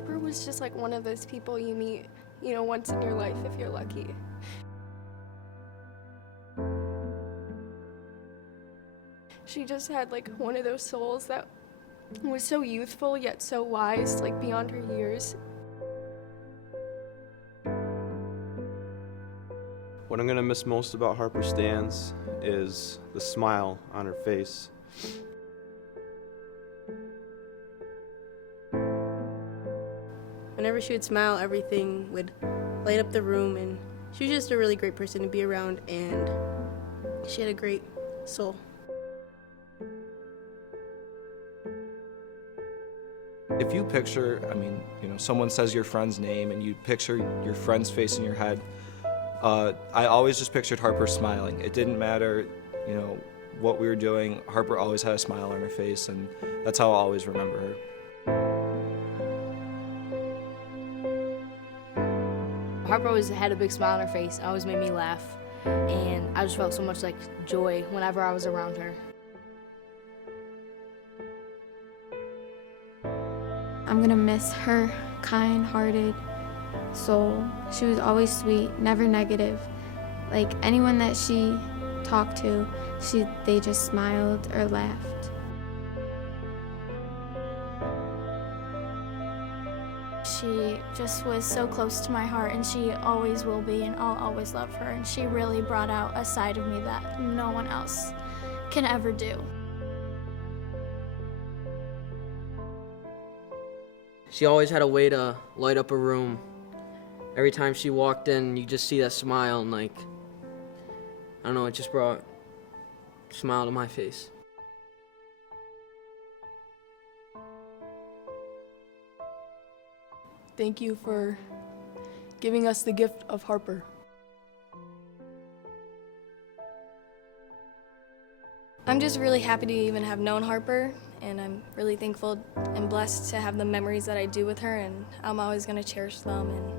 Harper was just like one of those people you meet, once in your life if you're lucky. She just had like one of those souls that was so youthful yet so wise, like beyond her years. What I'm gonna miss most about Harper Stantz is the smile on her face. Whenever she would smile, everything would light up the room, and she was just a really great person to be around, and she had a great soul. If you picture, someone says your friend's name and you picture your friend's face in your head, I always just pictured Harper smiling. It didn't matter, what we were doing. Harper always had a smile on her face, and that's how I'll always remember her. Harper always had a big smile on her face. It always made me laugh, and I just felt so much like joy whenever I was around her. I'm gonna miss her kind-hearted soul. She was always sweet, never negative. Like anyone that she talked to, they just smiled or laughed. She just was so close to my heart, and she always will be, and I'll always love her. And she really brought out a side of me that no one else can ever do. She always had a way to light up a room. Every time she walked in, you just see that smile, and I don't know, it just brought a smile to my face. Thank you for giving us the gift of Harper. I'm just really happy to even have known Harper, and I'm really thankful and blessed to have the memories that I do with her, and I'm always going to cherish them, and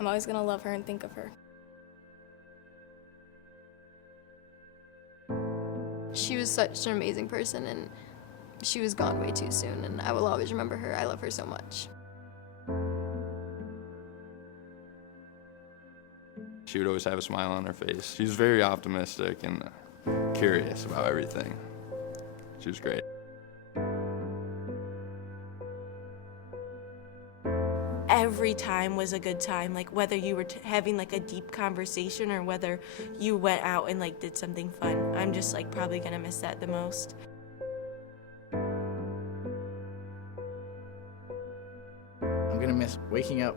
I'm always going to love her and think of her. She was such an amazing person, and she was gone way too soon, and I will always remember her. I love her so much. She would always have a smile on her face. She was very optimistic and curious about everything. She was great. Every time was a good time, like whether you were having like a deep conversation or whether you went out and like did something fun. I'm just like probably gonna miss that the most. I'm gonna miss waking up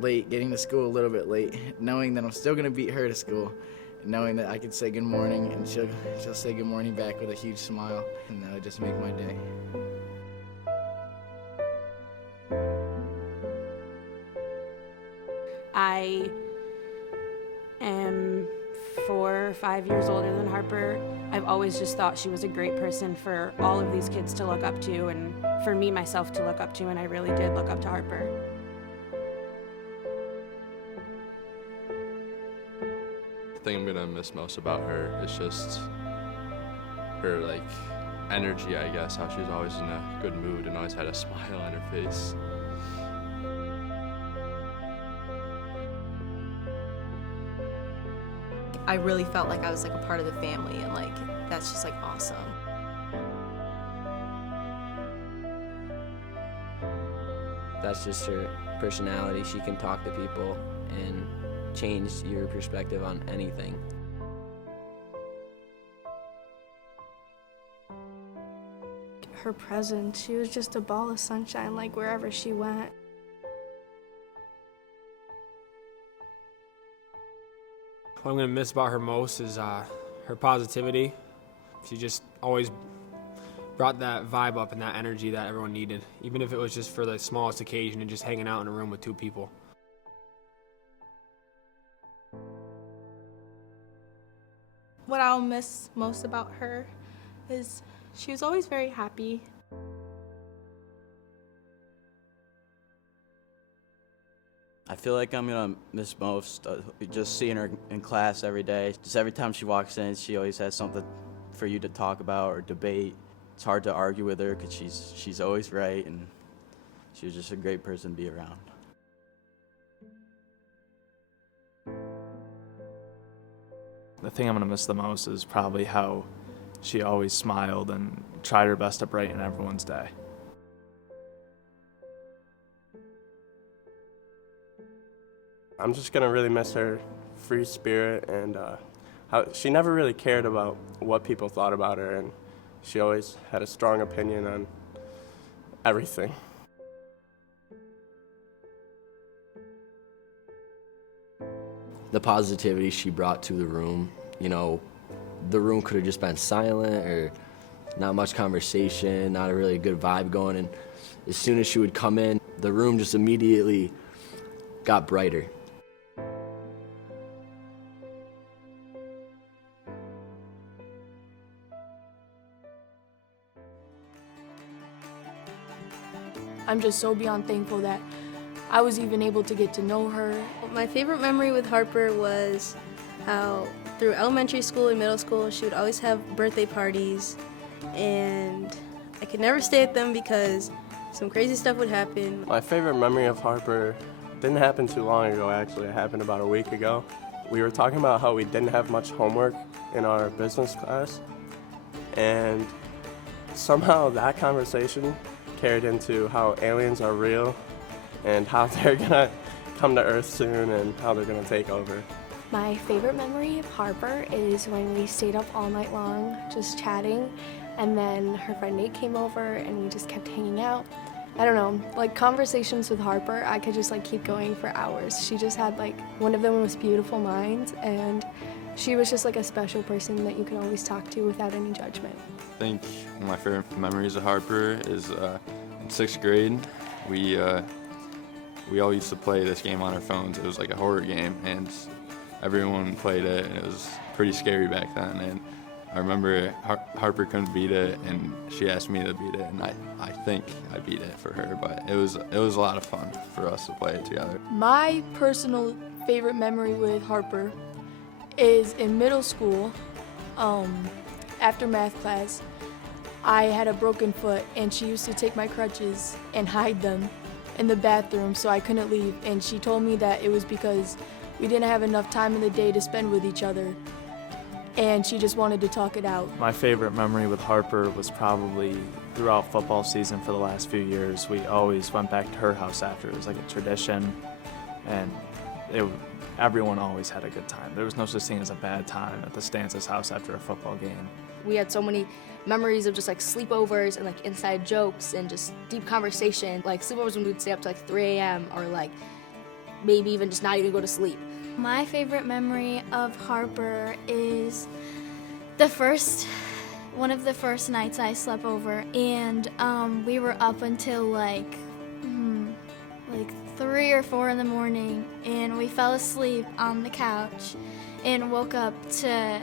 late, getting to school a little bit late, knowing that I'm still gonna beat her to school, knowing that I could say good morning and she'll say good morning back with a huge smile, and that would just make my day. I am 4 or 5 years older than Harper. I've always just thought she was a great person for all of these kids to look up to, and for me myself to look up to, and I really did look up to Harper. The thing I'm gonna miss most about her is just her energy, I guess, how she was always in a good mood and always had a smile on her face. I really felt like I was a part of the family, and that's just awesome. That's just her personality. She can talk to people and change your perspective on anything. Her presence, she was just a ball of sunshine, wherever she went. What I'm going to miss about her most is her positivity. She just always brought that vibe up and that energy that everyone needed, even if it was just for the smallest occasion and just hanging out in a room with 2 people. What I'll miss most about her is she was always very happy. I feel like I'm gonna miss most just seeing her in class every day. Just every time she walks in, she always has something for you to talk about or debate. It's hard to argue with her because she's always right, and She was just a great person to be around. The thing I'm going to miss the most is probably how she always smiled and tried her best to brighten everyone's day. I'm just going to really miss her free spirit and how she never really cared about what people thought about her, and she always had a strong opinion on everything. The positivity she brought to the room, you know, the room could have just been silent or not much conversation, not a really good vibe going, and as soon as she would come in, the room just immediately got brighter. I'm just so beyond thankful that I was even able to get to know her. My favorite memory with Harper was how through elementary school and middle school she would always have birthday parties, and I could never stay at them because some crazy stuff would happen. My favorite memory of Harper didn't happen too long ago, actually. It happened about a week ago. We were talking about how we didn't have much homework in our business class, and somehow that conversation carried into how aliens are real and how they're gonna come to Earth soon and how they're gonna take over. My favorite memory of Harper is when we stayed up all night long just chatting, and then her friend Nate came over and we just kept hanging out. I don't know, like conversations with Harper, I could just like keep going for hours. She just had like one of the most beautiful minds, and she was just like a special person that you could always talk to without any judgment. I think one of my favorite memories of Harper is in 6th grade, we all used to play this game on our phones. It was like a horror game, and everyone played it, and it was pretty scary back then. And I remember Harper couldn't beat it, and she asked me to beat it, and I think I beat it for her, but it was a lot of fun for us to play it together. My personal favorite memory with Harper is in middle school. After math class, I had a broken foot, and she used to take my crutches and hide them in the bathroom so I couldn't leave, and she told me that it was because we didn't have enough time in the day to spend with each other, and she just wanted to talk it out. My favorite memory with Harper was probably throughout football season for the last few years. We always went back to her house after. It was like a tradition, and everyone always had a good time. There was no such thing as a bad time at the Stantz's house after a football game. We had so many memories of just like sleepovers and like inside jokes and just deep conversation. Like sleepovers when we'd stay up to like 3 a.m. or like maybe even just not even go to sleep. My favorite memory of Harper is one of the first nights I slept over, and we were up until like 3 or 4 in the morning, and we fell asleep on the couch and woke up to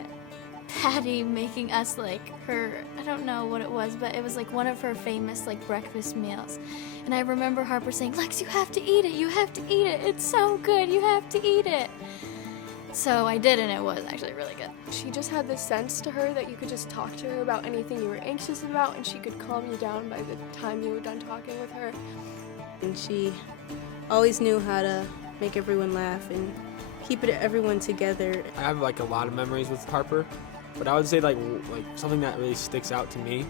Patty making us like her, I don't know what it was, but it was like one of her famous like breakfast meals. And I remember Harper saying, "Lex, you have to eat it, you have to eat it, it's so good, you have to eat it." So I did, and it was actually really good. She just had this sense to her that you could just talk to her about anything you were anxious about, and she could calm you down by the time you were done talking with her. And she always knew how to make everyone laugh and keep everyone together. I have like a lot of memories with Harper, but I would say like something that really sticks out to me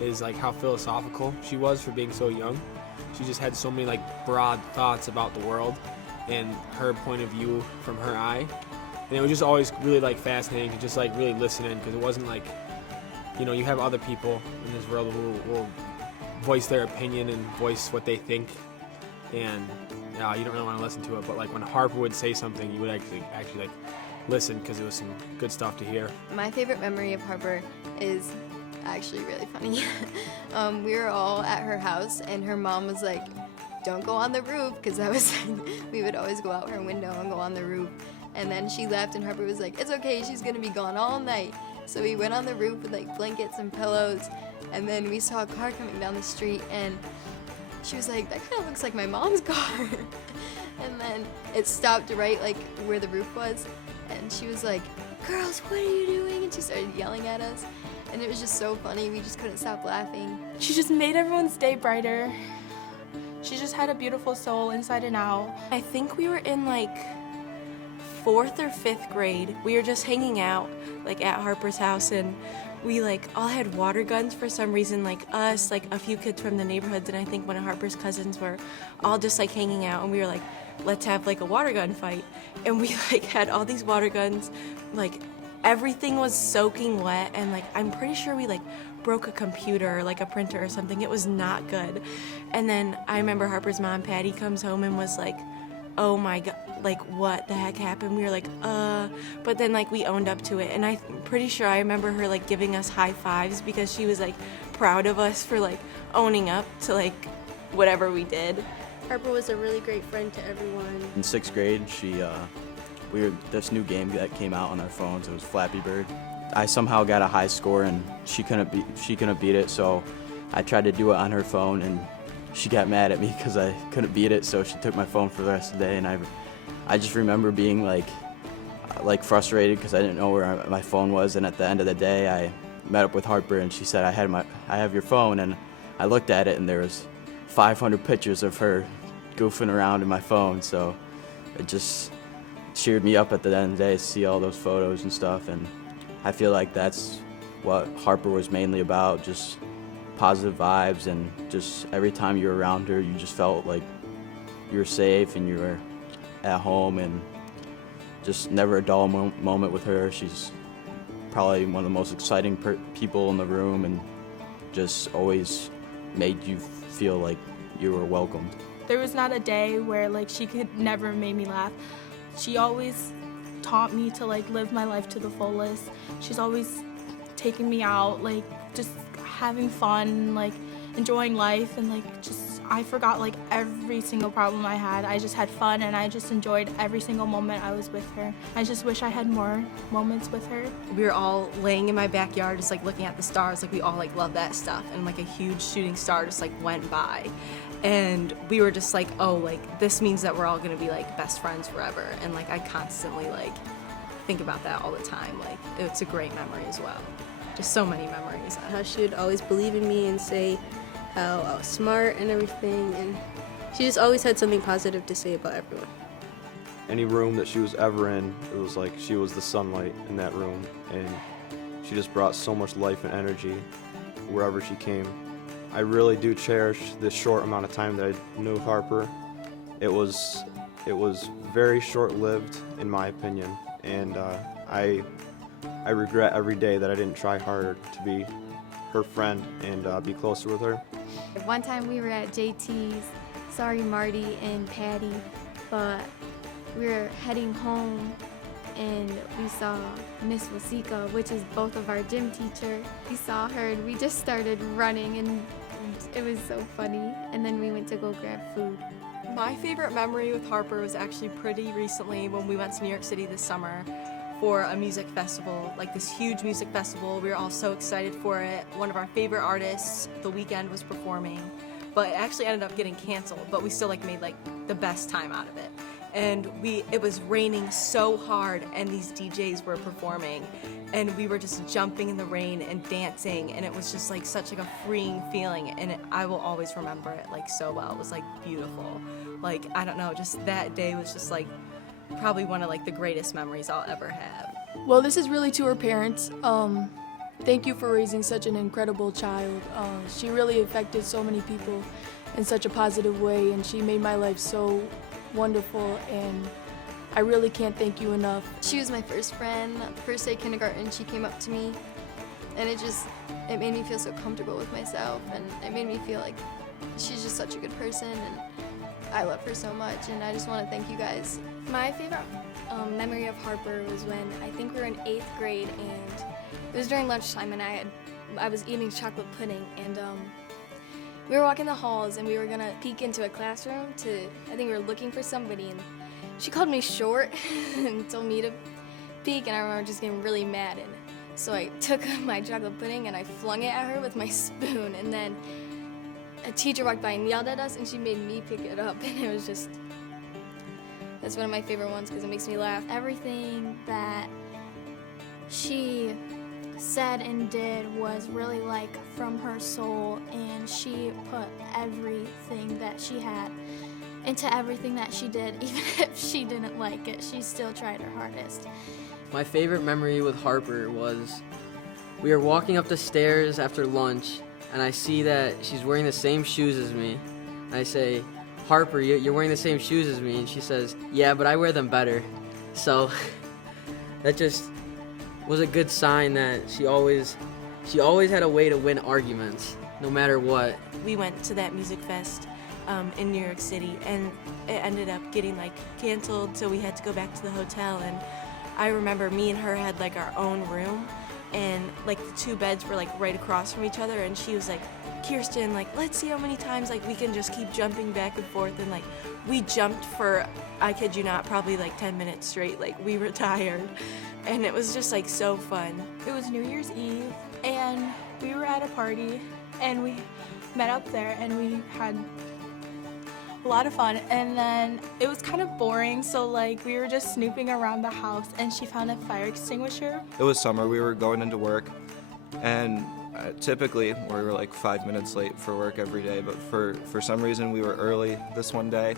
is like how philosophical she was for being so young. She just had so many like broad thoughts about the world and her point of view from her eye. And it was just always really like fascinating to just like really listen in, because it wasn't like, you know, you have other people in this world who will voice their opinion and voice what they think, and you don't really want to listen to it. But like when Harper would say something, you would actually like listen, because it was some good stuff to hear. My favorite memory of Harper is actually really funny. We were all at her house, and her mom was like, "Don't go on the roof," because we would always go out her window and go on the roof. And then she left, and Harper was like, "It's okay, she's gonna be gone all night." So we went on the roof with like blankets and pillows, and then we saw a car coming down the street, and she was like, "That kind of looks like my mom's car." And then it stopped right like where the roof was, and she was like, "Girls, what are you doing?" And she started yelling at us, and it was just so funny. We just couldn't stop laughing. She just made everyone's day brighter. She just had a beautiful soul inside and out. I think we were in like 4th or 5th grade. We were just hanging out like at Harper's house, and we like all had water guns for some reason, like us, like a few kids from the neighborhoods, and I think one of Harper's cousins were all just like hanging out, and we were like, let's have like a water gun fight. And we like had all these water guns, like everything was soaking wet, and like I'm pretty sure we like broke a computer or like a printer or something. It was not good. And then I remember Harper's mom, Patty, comes home and was like, oh my god, like what the heck happened? We were like, but then like we owned up to it, and I'm pretty sure I remember her like giving us high fives because she was like proud of us for like owning up to like whatever we did. Harper was a really great friend to everyone. In 6th grade, this new game that came out on our phones. It was Flappy Bird. I somehow got a high score, and she couldn't beat it. So I tried to do it on her phone, and she got mad at me because I couldn't beat it. So she took my phone for the rest of the day, and I just remember being like frustrated because I didn't know where my phone was. And at the end of the day, I met up with Harper, and she said, I have your phone, and I looked at it, and there was 500 pictures of her goofing around in my phone. So it just cheered me up at the end of the day to see all those photos and stuff. And I feel like that's what Harper was mainly about, just positive vibes, and just every time you were around her, you just felt like you were safe and you were at home, and just never a dull moment with her. She's probably one of the most exciting people in the room, and just always made you feel like you were welcomed. There was not a day where like she could never make me laugh. She always taught me to like live my life to the fullest. She's always taking me out, like just having fun, like enjoying life, and like just I forgot like every single problem I had. I just had fun, and I just enjoyed every single moment I was with her. I just wish I had more moments with her. We were all laying in my backyard just like looking at the stars, like we all like love that stuff, and like a huge shooting star just like went by, and we were just like, oh, like this means that we're all gonna be like best friends forever. And like I constantly like think about that all the time. Like it's a great memory as well. Just so many memories. How she would always believe in me and say how I was smart and everything, and she just always had something positive to say about everyone. Any room that she was ever in, it was like she was the sunlight in that room, and she just brought so much life and energy wherever she came. I really do cherish this short amount of time that I knew Harper. It was very short-lived in my opinion, and I regret every day that I didn't try harder to be her friend and be closer with her. One time we were at JT's, sorry Marty and Patty, but we were heading home and we saw Miss Wasika, which is both of our gym teacher. We saw her and we just started running, and it was so funny. And then we went to go grab food. My favorite memory with Harper was actually pretty recently when we went to New York City this summer for a music festival, like this huge music festival. We were all so excited for it. One of our favorite artists, The Weeknd, was performing, but it actually ended up getting canceled, but we still like made like the best time out of it. And it was raining so hard, and these DJs were performing, and we were just jumping in the rain and dancing, and it was just like such like a freeing feeling, and I will always remember it like so well. It was like beautiful. Like, I don't know, just that day was just like probably one of like the greatest memories I'll ever have. Well, this is really to her parents. Thank you for raising such an incredible child. She really affected so many people in such a positive way, and she made my life so wonderful, and I really can't thank you enough. She was my first friend. First day of kindergarten, she came up to me, and it made me feel so comfortable with myself, and it made me feel like she's just such a good person, and I love her so much, and I just want to thank you guys. My favorite memory of Harper was when I think we were in 8th grade, and it was during lunchtime, and I was eating chocolate pudding, and we were walking the halls, and we were gonna peek into a classroom I think we were looking for somebody, and she called me short and told me to peek, and I remember just getting really mad, and so I took my chocolate pudding and I flung it at her with my spoon, and then a teacher walked by and yelled at us, and she made me pick it up, and it was just, that's one of my favorite ones because it makes me laugh. Everything that she said and did was really like from her soul, and she put everything that she had into everything that she did. Even if she didn't like it, she still tried her hardest. My favorite memory with Harper was we were walking up the stairs after lunch, and I see that she's wearing the same shoes as me. I say, Harper, you're wearing the same shoes as me, and she says, yeah, but I wear them better. So that just was a good sign that she always had a way to win arguments, no matter what. We went to that music fest in New York City, and it ended up getting like canceled, so we had to go back to the hotel. And I remember me and her had like our own room, and like the two beds were like right across from each other, and she was like, Kirsten, like, let's see how many times like we can just keep jumping back and forth. And like we jumped for, I kid you not, probably like 10 minutes straight. Like we were tired, and it was just like so fun. It was New Year's Eve, and we were at a party, and we met up there, and we had a lot of fun. And then it was kind of boring, so like we were just snooping around the house, and she found a fire extinguisher. It was summer, we were going into work, and typically we were like 5 minutes late for work every day, but for some reason we were early this one day.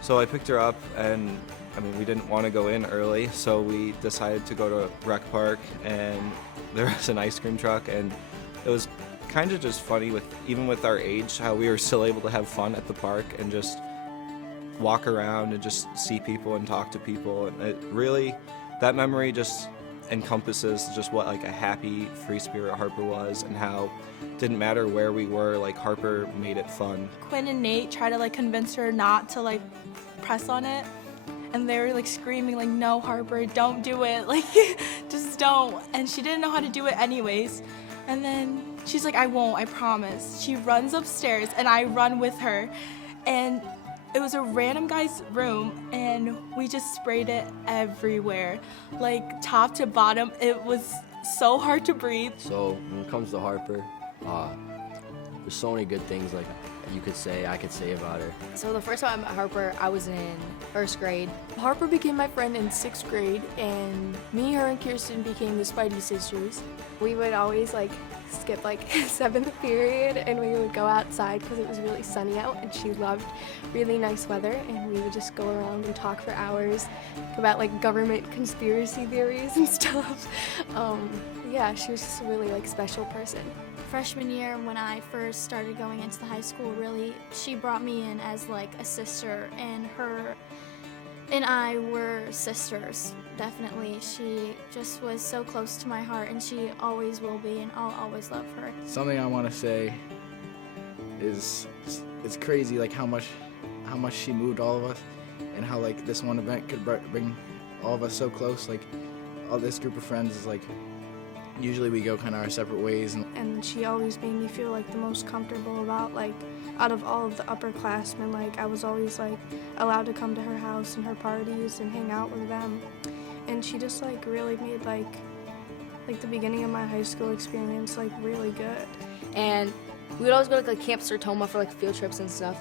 So I picked her up, and I mean, we didn't want to go in early, so we decided to go to Rec Park, and there was an ice cream truck, and it was kind of just funny, even with our age, how we were still able to have fun at the park and just walk around and just see people and talk to people. And it really, that memory just encompasses just what like a happy, free spirit Harper was, and how it didn't matter where we were, like Harper made it fun. Quinn and Nate tried to like convince her not to like press on it, and they were like screaming like, no, Harper, don't do it, like just don't. And she didn't know how to do it anyways. And then she's like, I won't, I promise. She runs upstairs, and I run with her, and it was a random guy's room, and we just sprayed it everywhere, like top to bottom. It was so hard to breathe. So when it comes to Harper, there's so many good things like I could say about her. So the first time I met Harper, I was in first grade. Harper became my friend in 6th grade, and me, her, and Kirsten became the Spidey sisters. We would always like skip like 7th period, and we would go outside because it was really sunny out, and she loved really nice weather, and we would just go around and talk for hours about like government conspiracy theories and stuff. Yeah, she was just a really like special person. Freshman year, when I first started going into the high school, really, she brought me in as like a sister, and her and I were sisters, definitely. She just was so close to my heart, and she always will be, and I'll always love her. Something I want to say is it's crazy like how much she moved all of us, and how like this one event could bring all of us so close. Like all this group of friends is like, usually we go kind of our separate ways. And she always made me feel like the most comfortable about like out of all of the upperclassmen. Like I was always like allowed to come to her house and her parties and hang out with them. And she just like really made like the beginning of my high school experience like really good. And we would always go to like Camp Sertoma for like field trips and stuff.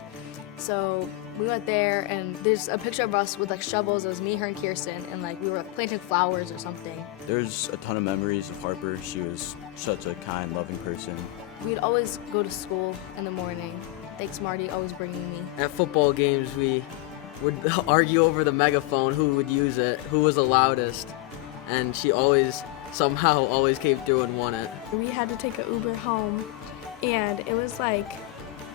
So we went there, and there's a picture of us with like shovels. It was me, her, and Kirsten, and like we were like, planting flowers or something. There's a ton of memories of Harper. She was such a kind, loving person. We'd always go to school in the morning. Thanks, Marty, always bringing me. At football games, we would argue over the megaphone, who would use it, who was the loudest, and she somehow always came through and won it. We had to take an Uber home, and it was like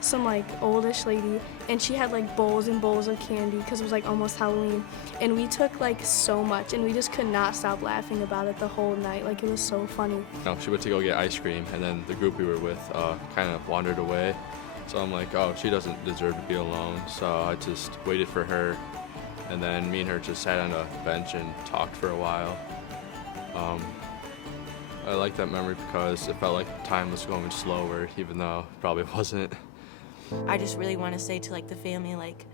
some like oldish lady, and she had like bowls and bowls of candy because it was like almost Halloween, and we took like so much, and we just could not stop laughing about it the whole night. Like it was so funny. No, she went to go get ice cream, and then the group we were with kind of wandered away. So I'm like, oh, she doesn't deserve to be alone. So I just waited for her, and then me and her just sat on a bench and talked for a while. I like that memory because it felt like time was going slower, even though it probably wasn't. I just really want to say to like the family, like,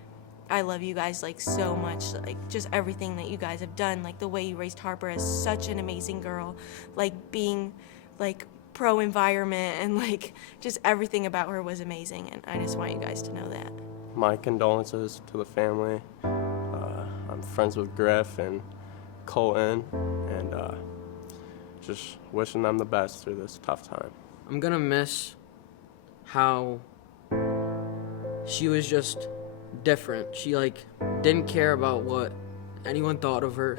I love you guys like so much, like just everything that you guys have done, like the way you raised Harper as such an amazing girl, like being like pro-environment, and like just everything about her was amazing, and I just want you guys to know that. My condolences to the family. I'm friends with Griff and Colton, and just wishing them the best through this tough time. I'm gonna miss how she was just different. She didn't care about what anyone thought of her.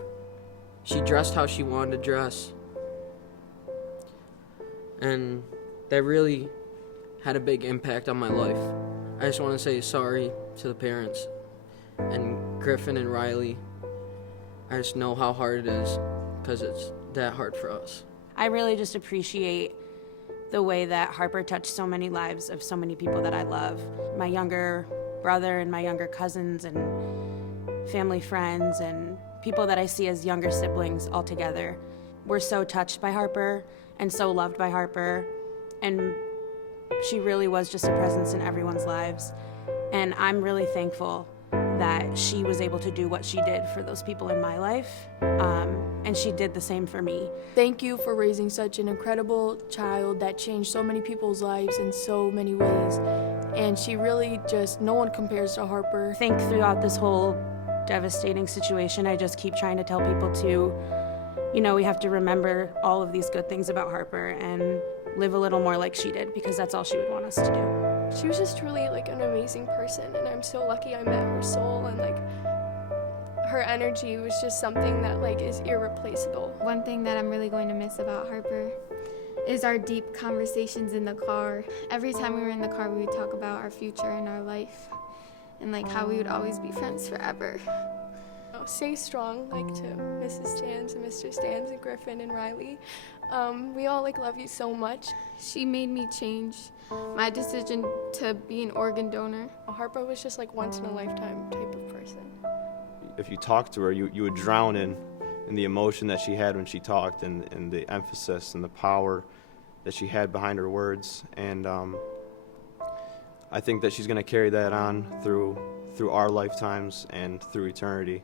She dressed how she wanted to dress. And that really had a big impact on my life. I just want to say sorry to the parents and Griffin and Riley. I just know how hard it is because it's that hard for us. I really just appreciate the way that Harper touched so many lives of so many people that I love. My younger brother and my younger cousins and family friends and people that I see as younger siblings all together. We're so touched by Harper and so loved by Harper, and she really was just a presence in everyone's lives. And I'm really thankful that she was able to do what she did for those people in my life, and she did the same for me. Thank you for raising such an incredible child that changed so many people's lives in so many ways. And she really just, no one compares to Harper. I think throughout this whole devastating situation, I just keep trying to tell people to, we have to remember all of these good things about Harper and live a little more like she did, because that's all she would want us to do. She was just truly an amazing person, and I'm so lucky I met her soul, and her energy was just something that is irreplaceable. One thing that I'm really going to miss about Harper is our deep conversations in the car. Every time we were in the car, we would talk about our future and our life and how we would always be friends forever. Stay strong, to Mrs. Stantz and Mr. Stantz and Griffin and Riley. We all love you so much. She made me change my decision to be an organ donor. Harper was just once in a lifetime type of person. If you talked to her, you would drown in the emotion that she had when she talked, and the emphasis and the power that she had behind her words. And I think that she's going to carry that on through our lifetimes and through eternity.